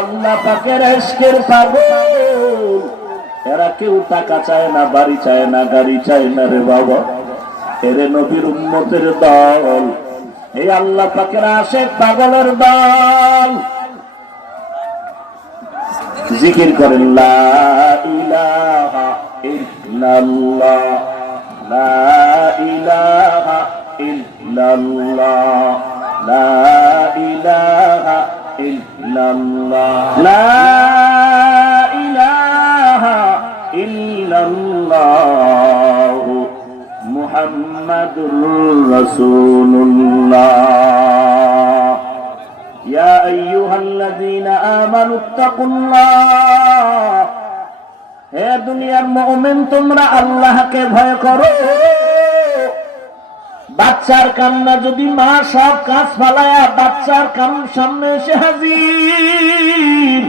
আল্লাহ পাকের ইশকের পাগল, এরা কেউ টাকা চায় না, বাড়ি চায় না, গাড়ি চায় না রে বাবা। এরে নবীর উম্মতের দল, এই আল্লাহ পাকের আশিক পাগলের দল। জিকির করেন লা ইলাহা ইল্লাল্লাহ, লা ইলাহা ইল্লাল্লাহ, লা ইলাহা ইল্লাল্লাহ, লা ইলাহা ইল্লাল্লাহ মুহাম্মাদুর রাসূলুল্লাহ। ইয়া আইয়ুহাল্লাযীনা আমানুত্তাকুল্লাহ, হে দুনিয়ার মুমিন তোমরা আল্লাহকে ভয় করো। বাচ্চার কান্না যদি মা সব কাজ ফালায়া বাচ্চার কান্নার সামনে এসে হাজির,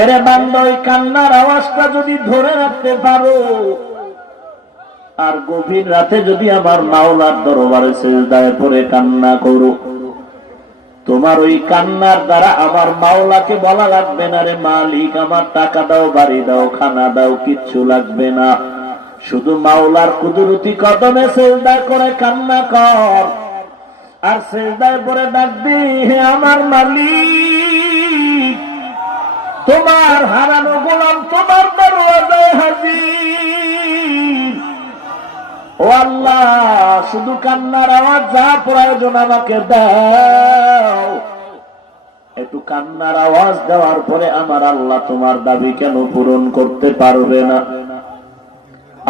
এরে বান্দা ওই কান্নার আওয়াজটা যদি ধরে রাখতে পারো, আর গভীর রাতে যদি আমার মাওলার দরবারে সিজদায় পড়ে কান্না করো, তোমার ওই কান্নার দ্বারা আমার মাওলাকে বলা লাগবে না রে মালিক আমার টাকা দাও, বাড়ি দাও, খানা দাও, কিচ্ছু লাগবে না। শুধু মাওলার কুদরতি কদমে সিজদা করে কান্না কর, আর সিজদায় পড়ে ডাক দি, হে আমার মালিক, তোমার হারানো গোলাম তোমার দরওয়াজায় হাজির। ও আল্লাহ, শুধু কান্নার আওয়াজ যা প্রয়োজন আমাকে দাও। একটু কান্নার আওয়াজ দেওয়ার পরে আমার আল্লাহ তোমার দাবি কেন পূরণ করতে পারবে না?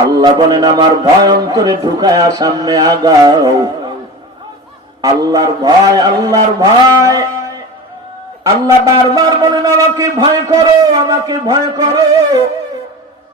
আল্লাহ বলেন, আমার ভয় অন্তরে ঢুকায়া সামনে আগাও। আল্লাহর ভয়, আল্লাহর ভয়। আল্লাহ বারবার বলেন, আমাকে ভয় করো, আমাকে ভয় করো।